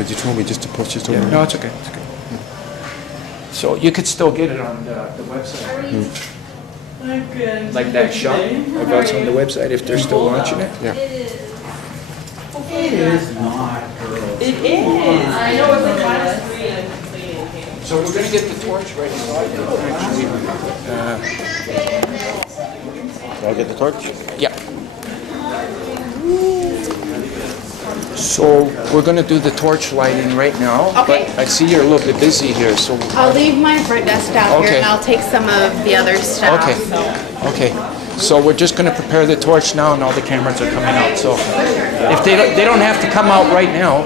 because you told me just to push it over. Yeah, no, it's okay. It's okay. So you could still get it on the website. Like that shot of us on the website if they're still launching it. Yeah. It is not, girls. It is. I know it's like -3 and cleaning came. So we're going to get the torch ready. So I can actually, I'll get the torch. yeah. So we're going to do the torch lighting right now. Okay. But I see you're a little bit busy here, so. I'll leave my front desk down Okay. here and I'll take some of the other stuff. Okay. Okay. So we're just going to prepare the torch now, and all the cameras are coming out. So if they don't have to come out right now,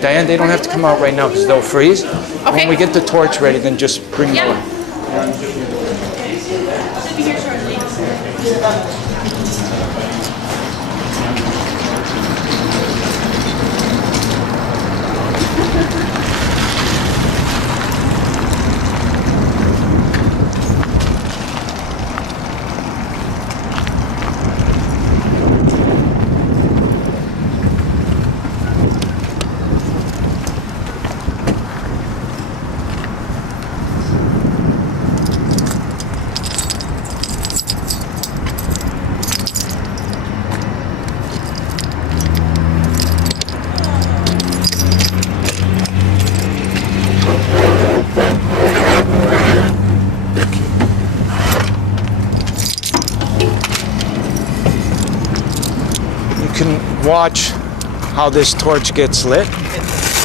Diane, they don't have to come out right now because they'll freeze. Okay. When we get the torch ready, then just bring them. Yeah. Should be here shortly. Watch how this torch gets lit.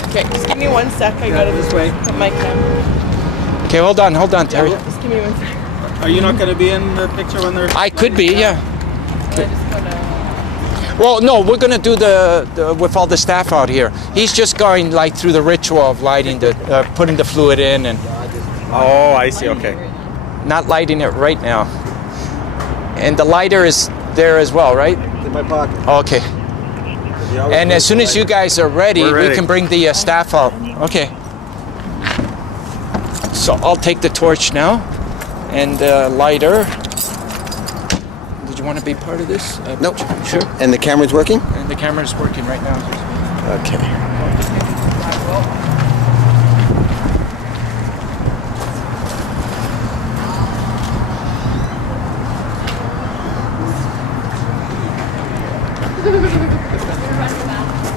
Okay, just give me 1 sec. I gotta this way. put my camera. Okay, hold on, Terry. Just give me 1 sec. Are you not going to be in the picture when they're... I could be, yeah. I just gotta. Well, no, we're gonna do the with all the staff out here. He's just going like through the ritual of lighting the, putting the fluid in and Oh, I see, okay. not lighting it right now. And the lighter is there as well, right? In my pocket. Okay. And as soon as you guys are ready, We're ready. we can bring the staff out. Okay. So I'll take the torch now and lighter. Did you want to be part of this? Nope. Sure. And the camera's working? And the camera's working right now. Okay.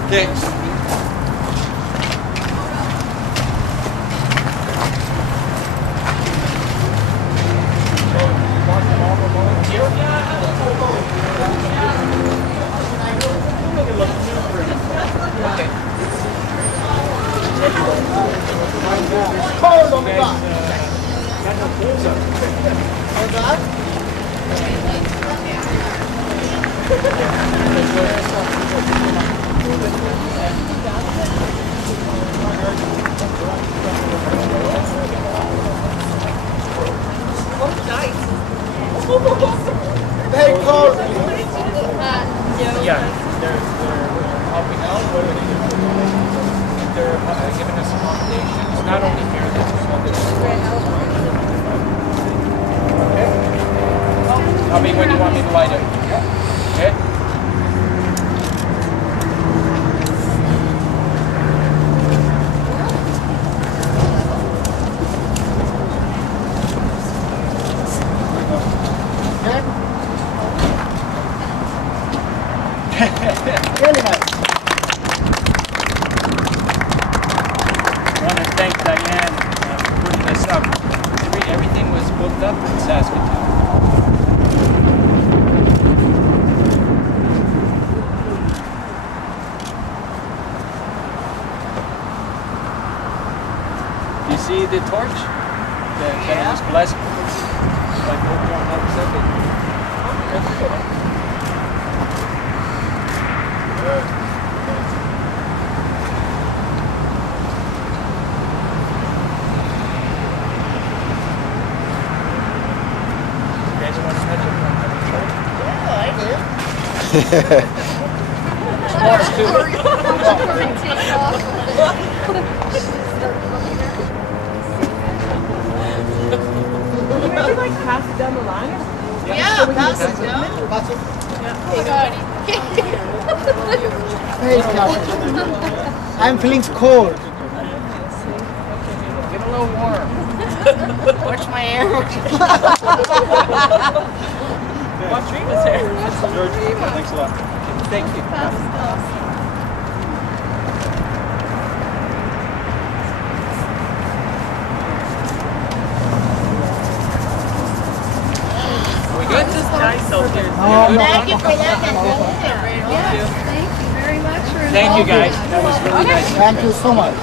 Okay. Yeah, they're helping out. They're giving us accommodations, not only here, this is what okay. Tell me when you want me to light it. Okay. I want to thank Diane for putting this up. Everything was booked up in Saskatoon. Do you see the torch? That was blessed. Like over on that second. Maybe like pass it down the line? Yeah, pass it down. Yeah. Oh my God. Hey, Captain. I'm feeling cold. Get a little warm. Watch my hair. What dream is here? George, thanks a lot. Thank you. We good? Just nice out here. Thank you for that. Yes, thank you very much for Thank you guys. That was really nice. Thank you so much.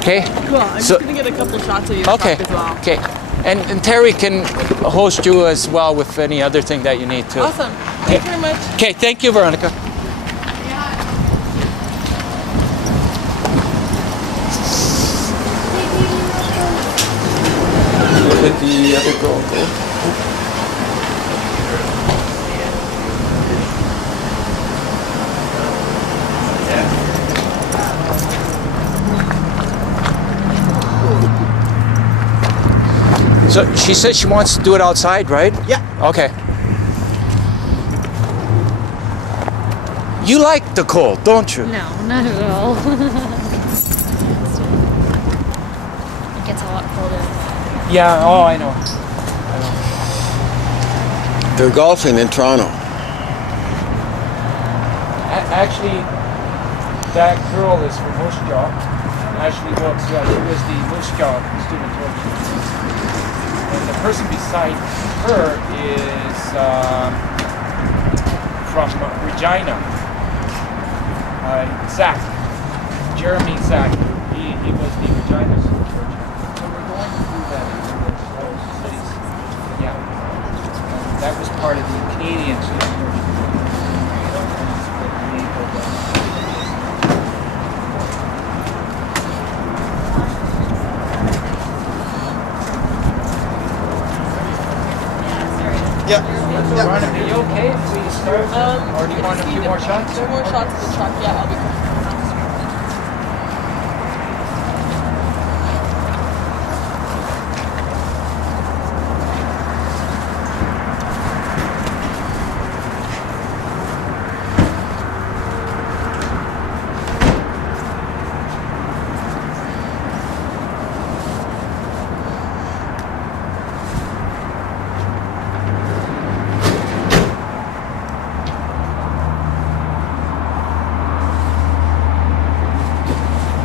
Okay. Cool. I'm So- just gonna get a couple shots of your Okay. truck as well. Okay. And Terry can host you as well with any other thing that you need to. Awesome. Thank you very much. Okay. Thank you, Veronica. Where did the other girl go? So she says she wants to do it outside, right? Yeah. Okay. You like the cold, don't you? No, not at all. It gets a lot colder. Yeah. Oh, I know. They're golfing in Toronto. Actually, that girl is from Moose Jaw. Ashley Brooks, yeah, she was the Moose Jaw student coach. And the person beside her is from Regina. Zach. Jeremy Zach. He was the Regina student coach. So we're going to do that in those cities. Yeah. That was part of the Canadian student coach. Yeah. Veronica, are you okay if we start? Or do you want a few more shots? 2 more shots of the truck. Yeah, I'll be cool.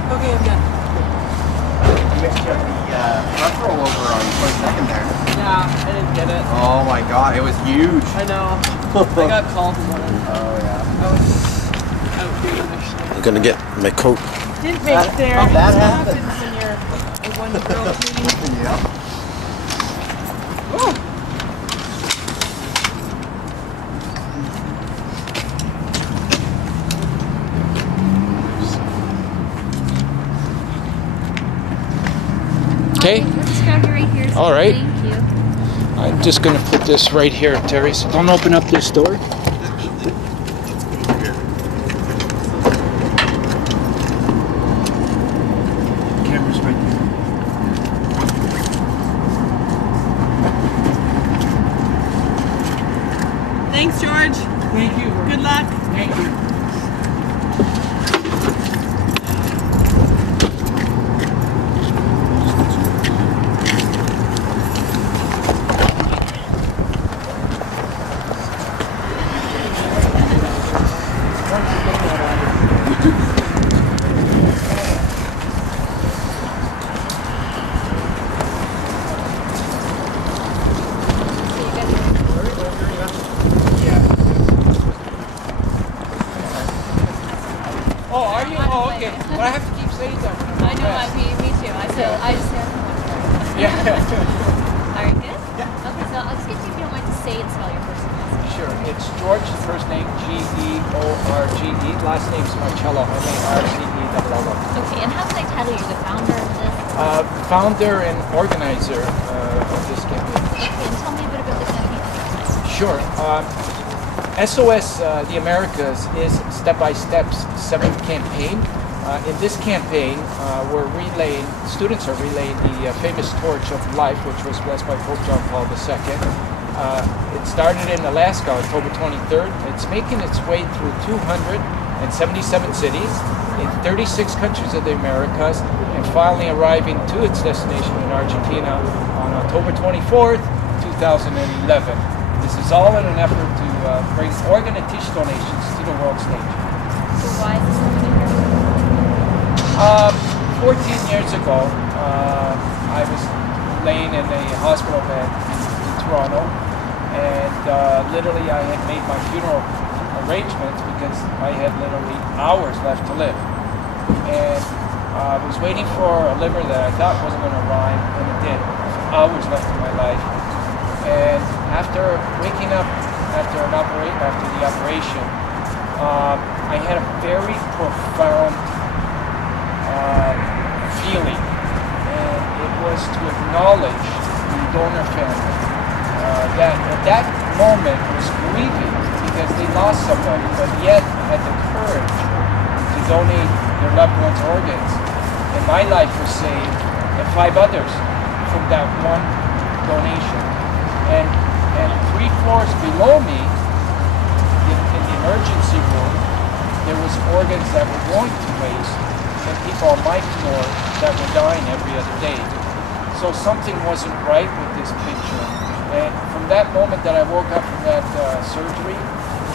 Okay, I'm done. Truck rollover on 22nd there. Yeah, I didn't get it. Oh my god, it was huge. I know. I got called in the morning. Oh yeah. I was out doing a mission. I'm gonna get my coat. Didn't make it there. That That's happened. what happens when you're a one-girl team. Yeah. Okay. Let's grab you right here. All right. Thank you. I'm just going to put this right here, Terry. So don't open up this door. Camera's right there. Thanks, George. Thank you. Good luck. Thank you. Oh, are you? Oh, okay. But I have to keep saying that. I know, me too. I just have one. Yeah. Are you good? Yeah. Okay, so I'll just get you if you don't mind to say and spell your first name. Sure. It's George, first name George, last name's Marcello, Marcello. Okay, and how can I title you? The founder of this? Founder and organizer of this campaign. Okay, and tell me a bit about the campaign. Sure. SOS The Americas is step-by-step 7th campaign In this campaign, students are relaying the famous torch of life, which was blessed by Pope John Paul II. It started in Alaska, October 23rd. It's making its way through 277 cities in 36 countries of the Americas, and finally arriving to its destination in Argentina on October 24th, 2011. This is all in an effort to bring organ and tissue donations to the world stage. So why is this something you're 14 years ago, I was laying in a hospital bed in Toronto, and literally I had made my funeral arrangements because I had literally hours left to live. And I was waiting for a liver that I thought wasn't going to arrive, and it did. Hours left in my life. And after waking up after the operation, I had a very profound feeling, and it was to acknowledge the donor family that at that moment was grieving because they lost somebody, but yet had the courage to donate their loved one's organs. And my life was saved, and 5 others from that one donation. And 3 floors below me, in the emergency room, there was organs that were going to waste, and people on my floor that were dying every other day. So something wasn't right with this picture. And from that moment that I woke up from that surgery,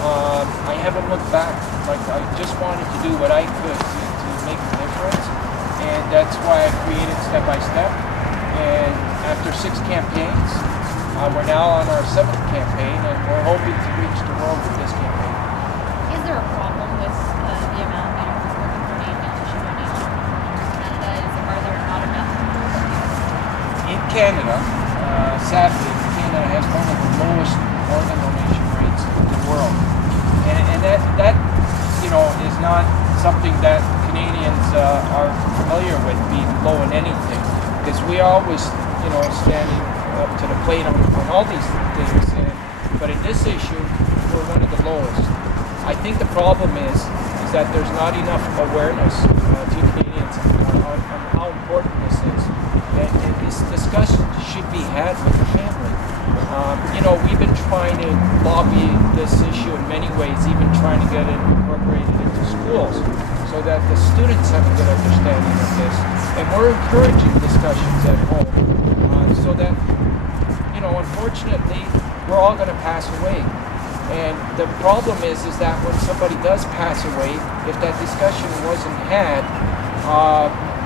I haven't looked back. Like, I just wanted to do what I could to make a difference. And that's why I created Step by Step. And after 6 campaigns, we're now on our 7th campaign, and we're hoping to reach the world with this campaign. Is there a problem with the amount of organ donation and tissue donation in Canada? Are there not enough? In Canada, sadly, Canada has one of the lowest organ donation rates in the world. And that is not something that Canadians are familiar with, being low in anything, because we are always, standing up to the plate on all these things. But in this issue, we're one of the lowest. I think the problem is that there's not enough awareness to Canadians on how important this is. And this discussion should be had with the family. We've been trying to lobby this issue in many ways, even trying to get it incorporated into schools so that the students have a good understanding of this. And we're encouraging discussions at home so that, unfortunately, we're all going to pass away. And the problem is that when somebody does pass away, if that discussion wasn't had,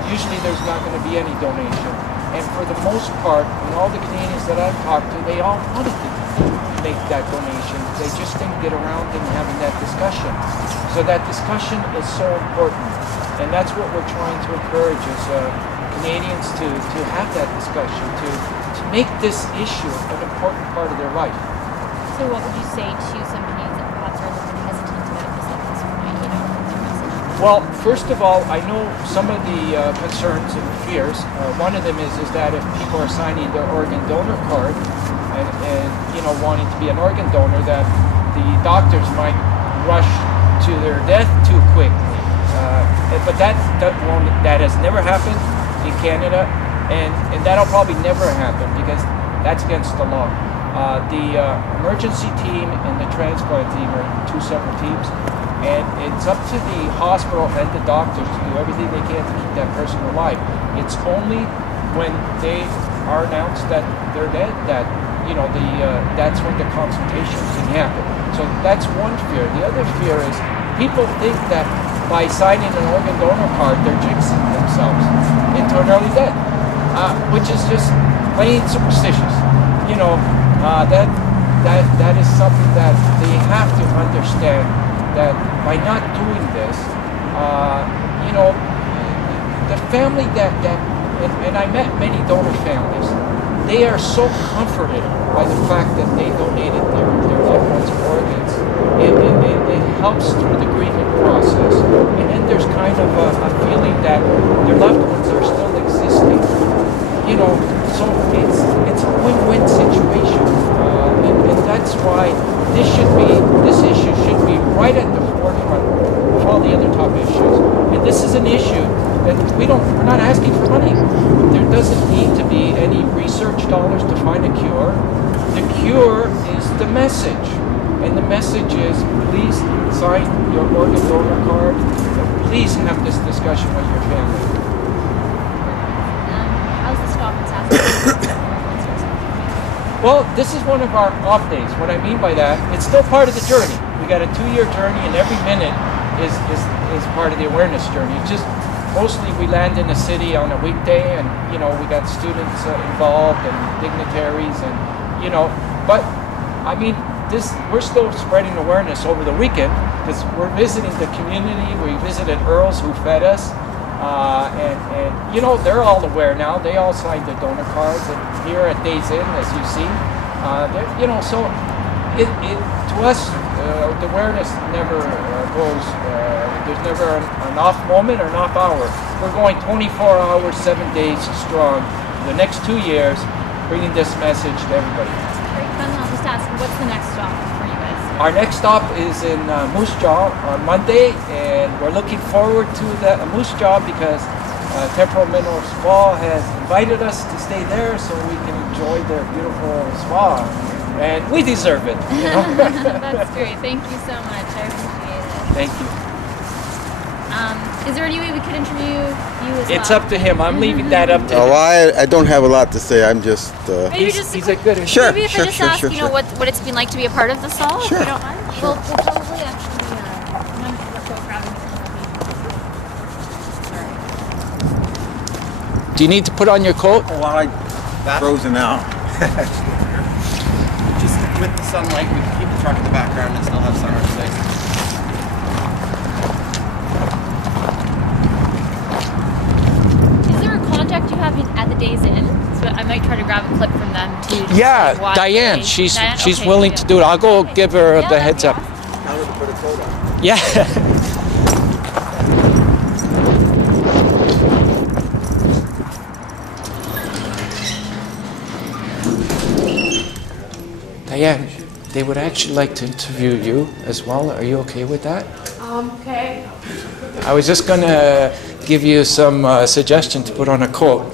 usually there's not going to be any donation. And for the most part, all the Canadians that I've talked to, they all wanted to make that donation. They just didn't get around to having that discussion. So that discussion is so important. And that's what we're trying to encourage as Canadians to have that discussion, to make this issue an important part of their life. So what would you say to some Canadians that perhaps are a little bit hesitant about this at this point, their message? Well, first of all, I know some of the concerns and fears. One of them is that if people are signing their organ donor card and wanting to be an organ donor, that the doctors might rush to their death too quickly. But that has never happened in Canada, and that'll probably never happen because that's against the law. The emergency team and the transplant team are 2 separate teams, and it's up to the hospital and the doctors to do everything they can to keep that person alive. It's only when they are announced that they're dead that that's when the consultation can happen. So that's one fear. The other fear is people think that by signing an organ donor card, they're jinxing themselves into an early death, which is just plain superstitious. That is something that they have to understand, that by not doing this, the family and I met many donor families, they are so comforted by the fact that they donated their loved ones' organs. It helps through the grieving process. And then there's kind of a feeling that their loved ones are still existing. So it's a win-win situation. And that's why this issue should be right at the forefront of all the other top issues. mean, this is an issue, and we're not asking for money. There doesn't need to be any research dollars to find a cure. The cure is the message, and the message is please sign your organ donor card. Please have this discussion with your family. How's the stop in Saskatoon? Well, this is one of our off days. What I mean by that, it's still part of the journey. We got a 2-year journey, and every minute is part of the awareness journey. It's just mostly we land in a city on a weekday, and we got students involved and dignitaries, and But I mean, we're still spreading awareness over the weekend because we're visiting the community. We visited Earls who fed us. And they're all aware now. They all signed the donor cards, and here at Days In, as you see, so to us, the awareness never goes. There's never an off moment or an off hour. We're going 24 hours, 7 days strong. The next 2 years, bringing this message to everybody. Great. I'll just ask, what's the next stop for you guys? Our next stop is in Moose Jaw on Monday, and we're looking forward to that Moose Jaw because Temporal Mineral Spa has invited us to stay there so we can enjoy their beautiful spa, and we deserve it. That's great. Thank you so much. I appreciate it. Thank you. Is there any way we could interview you as It's well? up to him. I'm leaving that up to Oh, him. I don't have a lot to say. I'm just. Maybe just He's a good. Sure. Maybe if I just ask, what it's been like to be a part of the stall, Sure. if you don't mind. We'll probably actually, I'm gonna go grab Do you need to put on your coat? Oh, well, frozen out. Just with the sunlight, we can keep the truck in the background and still have sunrise space. Is there a contact you have at the Days Inn? So I might try to grab a clip from them too. Just Yeah, like why Diane. they- She's Diane? she's Okay, willing yeah. to do it. I'll go give her Yeah, the that'd heads be up. awesome. Tell her to put a coat on. Yeah. Diane, they would actually like to interview you as well. Are you okay with that? Okay. I was just going to give you some suggestion to put on a coat.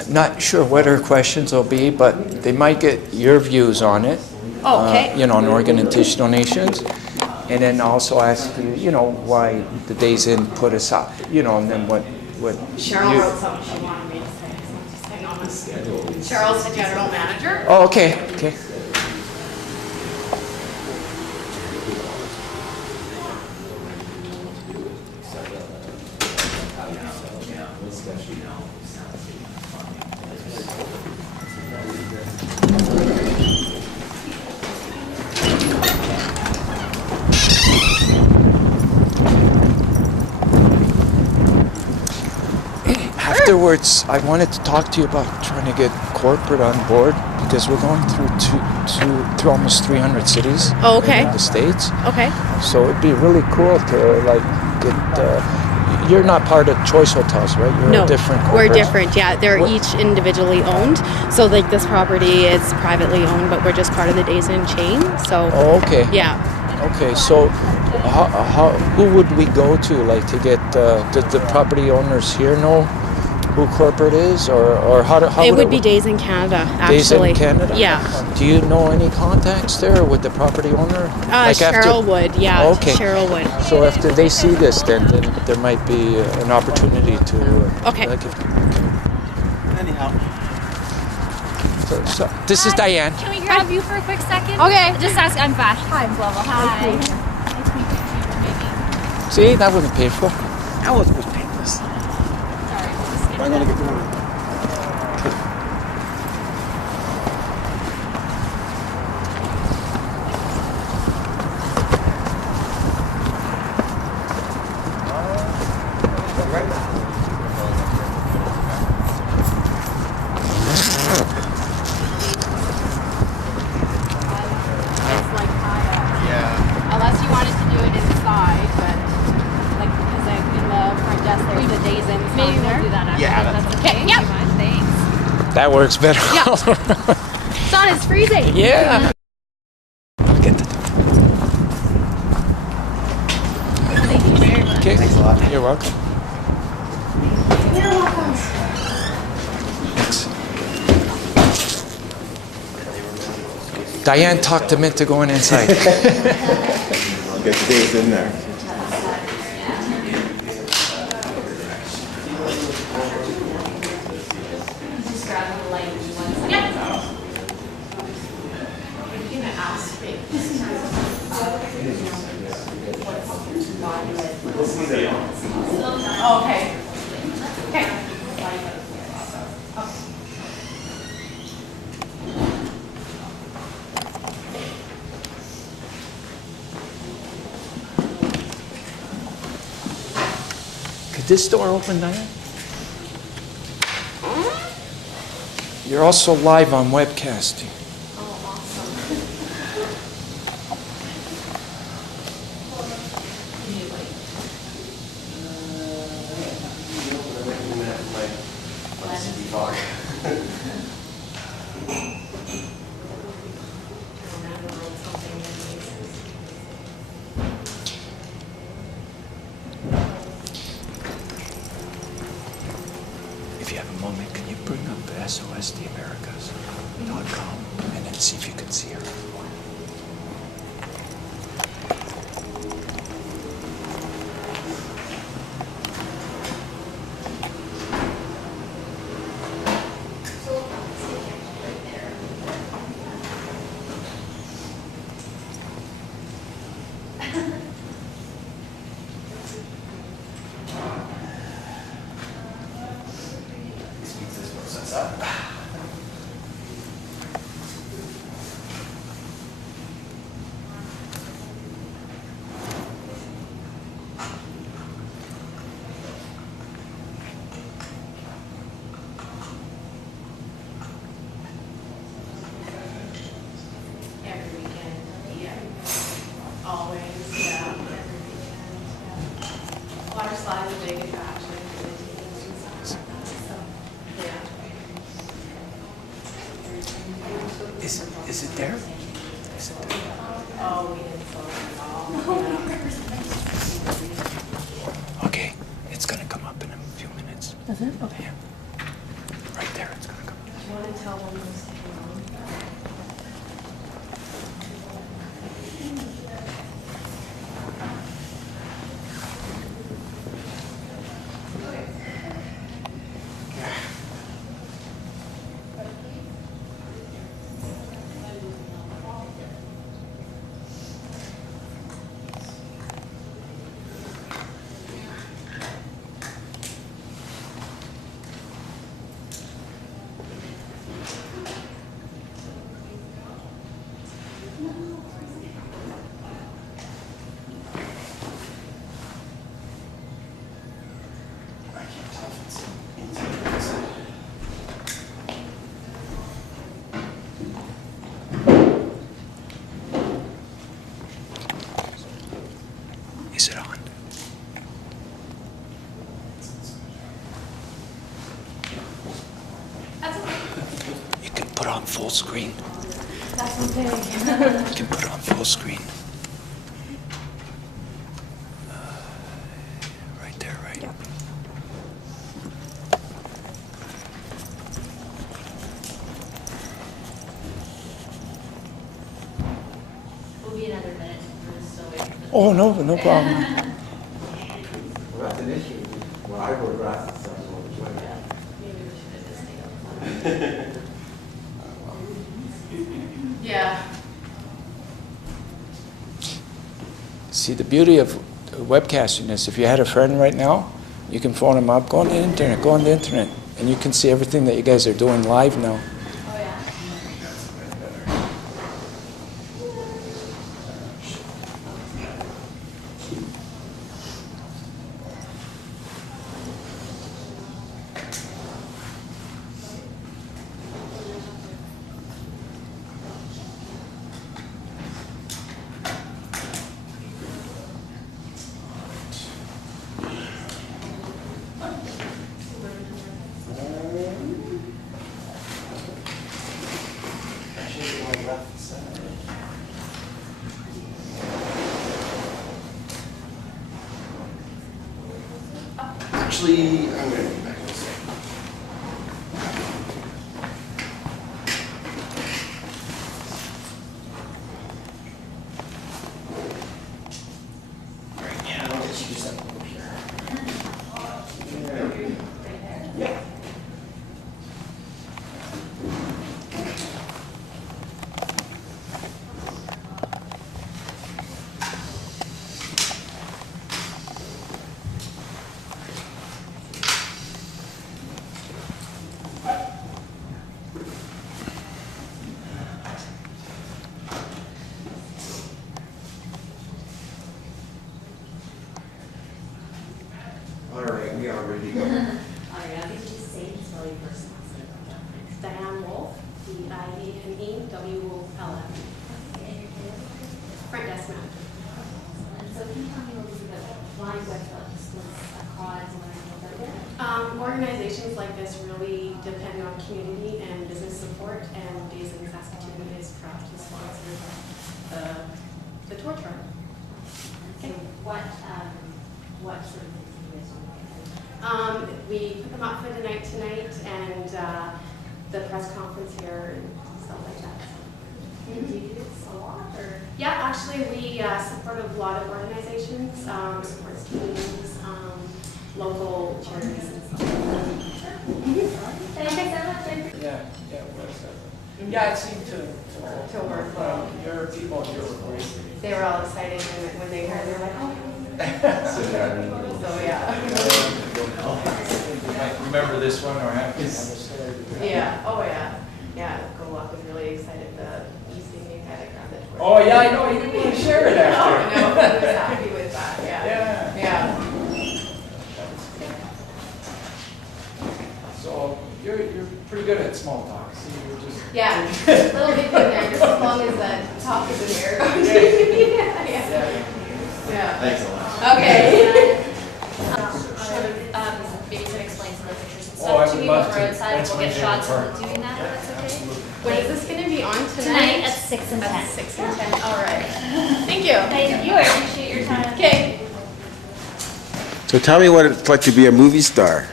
I'm not sure what her questions will be, but they might get your views on it. Oh, okay. On organ and tissue donations. And then also ask you, why the Days In put us up, and then what Cheryl you... wrote something she wanted me to say, so just hang on. Cheryl's the general manager. Oh, okay. Afterwards, I wanted to talk to you about trying to get corporate on board because we're going through almost 300 cities in the States. Okay. So it'd be really cool to get. You're not part of Choice Hotels, right? You're a different corporate. We're different. Yeah, they're each individually owned. So this property is privately owned, but we're just part of the Days Inn chain. So. Oh, okay. Yeah. Okay, so who would we go to, to get? Did the property owners here know who corporate is, or how it would be Days in Canada, actually. Days in Canada? Yeah. Do you know any contacts there with the property owner? Cheryl would, yeah. Okay. Cheryl would. So after they see this, then there might be an opportunity to... Okay. Anyhow. So this is Diane. Can we grab you for a quick second? Okay. Just ask, I'm Vash. Hi, Global. Hi. Nice to meet you, maybe. See, that wasn't painful. That was painless. Sorry, we'll just skip I'm gonna that. get to one. Yeah. Unless you wanted to do it inside, but because in the front desk for the days in. Maybe we'll do that after. Yeah, That's okay. Yep. Thanks. That works better. Sun is freezing. Yeah. I'll get the Thank you very much. Okay. Thanks a lot. You're welcome. You're welcome. Thanks. Diane talked him into going inside. I'll get the days in there. Oh, okay. Okay. Could this door open, Diane? You're also live on webcasting. If you have a moment, can you bring up SOSTheAmericas.com and then see if you can see her? Every weekend, yeah. Always, yeah. Every weekend, yeah. Water slide's a big attraction. So, yeah. Is it there? Is it there? Oh, we didn't slow it at all. Okay, it's gonna come up in a few minutes. Does it? Okay. Yeah. Right there, it's gonna come up. Do you want to tell them who's taking on? Is it on? You can put on full screen. That's okay. You can put it on full screen. Right there, right? Yep. We'll be another minute. We're still waiting for the- Oh, no problem. Well, that's an issue. Well, I wear glasses, so I don't know which way. Maybe we should have just stayed on. Yeah. See, the beauty of webcasting is if you had a friend right now, you can phone them up, go on the internet, and you can see everything that you guys are doing live now. Oh, yeah. Actually, I'm gonna be back in a second. Alright, yeah, I'll get you just up here. Yeah. Alright, we are ready to go. All right, I'll get you to say and spell your first and last name. Diane Wolf, D-I-A-N-E-W-O-L-F. Front desk manager. And so can you tell me a little bit why Wasilla schools cause and what are Organizations like this really depend on community and business support, and Days in Saskatoon is proud to sponsor the torch run. So what sort of things do you guys do? We put them up for the night tonight and the press conference here and stuff like that. Do you do this a lot or? Yeah, actually we support a lot of organizations, sports teams, local charities and stuff. Thank you so much. Yeah, it was. Yeah, it seemed to work. Your people here were great. They were all excited when they heard, they were like, oh. So yeah. You might remember this one or have a story. Yeah, oh yeah. Yeah, Go Walk was really excited. You see me kind of grab the torch. Oh yeah, I know, you didn't want to share it after. No, he was happy with that, yeah. Yeah. So you're pretty good at small talk. So you're just Yeah, a little bit in there, just as long as the talk is in there. Yeah. Thanks a lot. Okay. Maybe you can explain some of the pictures and Oh, I stuff to would me love on the to. roadside. That's We'll my get shots favorite of doing that, if that's okay? When is this going to be on tonight? Tonight at 6 and 10. At 6 and 10, all right. Thank you. Thank you, I appreciate your time. Okay. So tell me what it's like to be a movie star.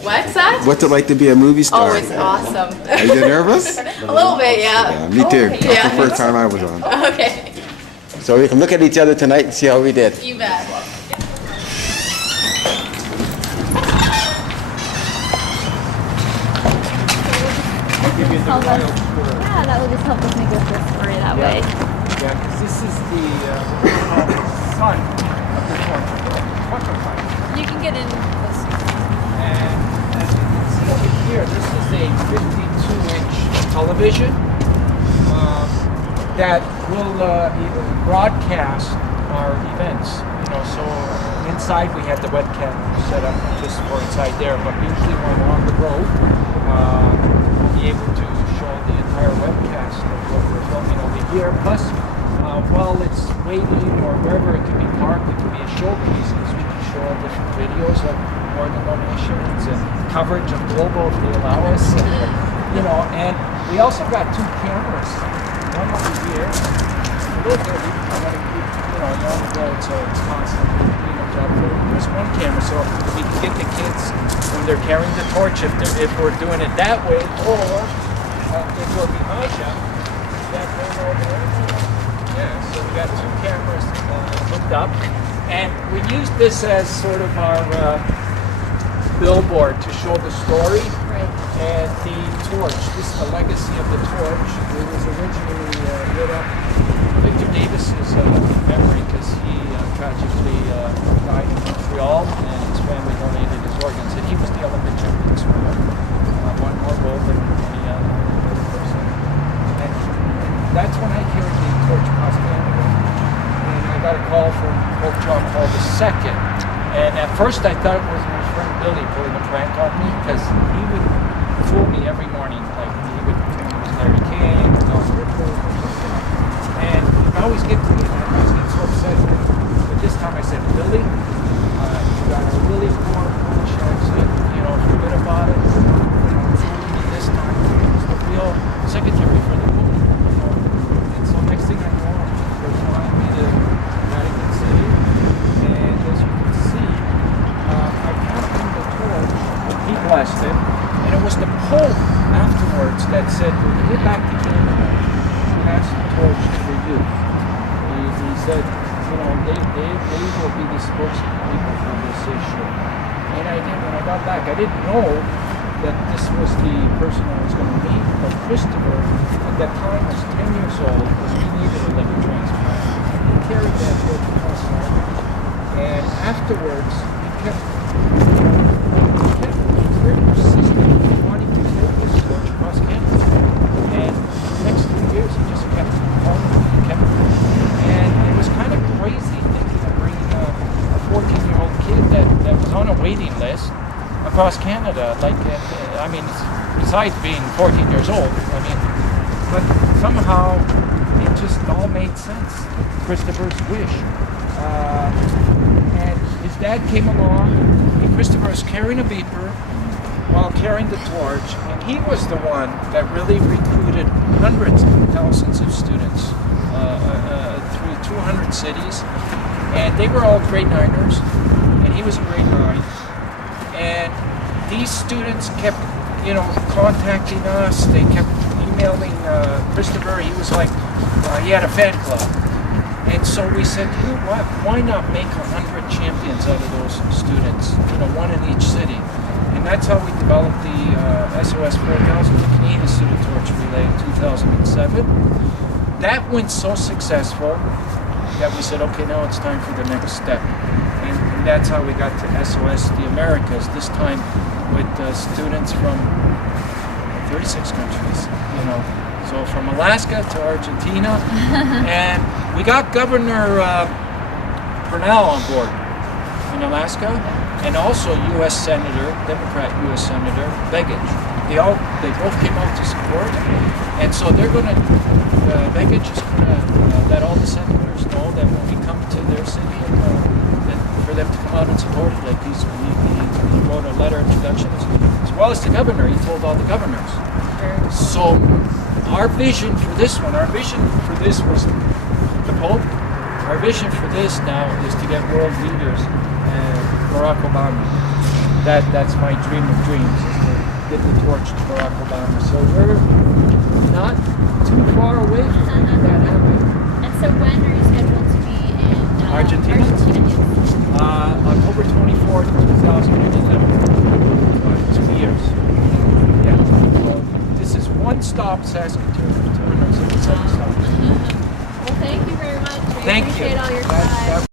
What's that? What's it like to be a movie star? Oh, it's awesome. Are you nervous? A little bit, yeah. Yeah, me too. That's Yeah. the first time I was on. Okay. So we can look at each other tonight and see how we did. You bet. Yeah, that would just help us make a story that way. Yeah, because this is the son of the torture fight. You can get in close. And as you can see here, this is a 52-inch television that will broadcast our events. You know, so inside we have the webcam set up just for inside there, but usually when we're on the road, we'll be able to show the entire webcast of what we're filming over here. Plus, while it's waiting or wherever it can be parked, it can be a showpiece because we can show different videos of organ donations and coverage of global if they allow us. You know, and we also got 2 cameras. One over here, a little bit, I want to keep, you know, you're on the road, so it's constantly being a job for. There's one camera, so we can get the kids when they're carrying the torch, if we're doing it that way, or if we're behind them, that goes over there. Yeah, so we got 2 cameras hooked up, and we use this as sort of our billboard to show the story. And the torch, this is the legacy of the torch. It was originally lit up Victor Davis's memory because he tragically died in Montreal and his family donated his organs. And he was the Olympic champion swimmer, won more gold than any other person. And that's when I carried the torch across Canada. And I got a call from Pope John Paul II. And at first I thought it was my friend Billy pulling a prank on me because he would fool me every morning, like he would think it was Larry King or Don Rickles or something. And I always get to it, I always get so upset. But this time I said, Billy, you got a really poor punch. I said, you know, forget about it. This time he was the real secretary for the Pope. You know? And so next thing I know, they're flying me to Vatican City. And as you can see, I've kind of been blessed it. And it was the Pope afterwards that said, when you get back to Canada, pass the torch to the youth. He said, you know, they will be the spokespeople for this issue. And when I got back, I didn't know that this was the person I was going to meet, but Christopher, at that time, was 10 years old, because he needed a liver transplant. He carried that torch across the island. And afterwards, he kept very persistent in wanting to take this torch across Canada. And the next 2 years, he just kept calling, and it was kind of crazy thinking of bringing a 14-year-old kid that was on a waiting list across Canada. Like, I mean, besides being 14 years old, I mean, but somehow it just all made sense. Christopher's wish. And his dad came along, and Christopher was carrying a beeper while carrying the torch, and he was the one that really recruited hundreds of thousands of students through 200 cities, and they were all grade 9ers, and he was a grade 9, and these students kept, you know, contacting us. They kept emailing Christopher. He was like, he had a fan club, and so we said, you know what, why not make 100 champions out of those students, you know, one in each city. And that's how we developed the SOS 4000, the Canadian Student Torch Relay in 2007. That went so successful that we said, okay, now it's time for the next step. And that's how we got to SOS the Americas, this time with students from 36 countries, you know. So from Alaska to Argentina. And we got Governor Purnell on board in Alaska, and also U.S. Senator, Democrat U.S. Senator Begich. They both came out to support, and so they're going to, Begich is going to let all the senators know that when we come to their city, that for them to come out and support it. Like he wrote a letter of introduction, as well as the governor. He told all the governors. So our vision for this one, was the Pope. Our vision for this now is to get world leaders. Barack Obama. That's my dream of dreams, is to get the torch to Barack Obama. So we're not too far away from making that happen. And so when are you scheduled to be in Argentina? October 24th, 2011. So 2 years. Yeah. So this is one stop Saskatoon, 267 stops. Well, thank you very much. We Thank appreciate you. all your time.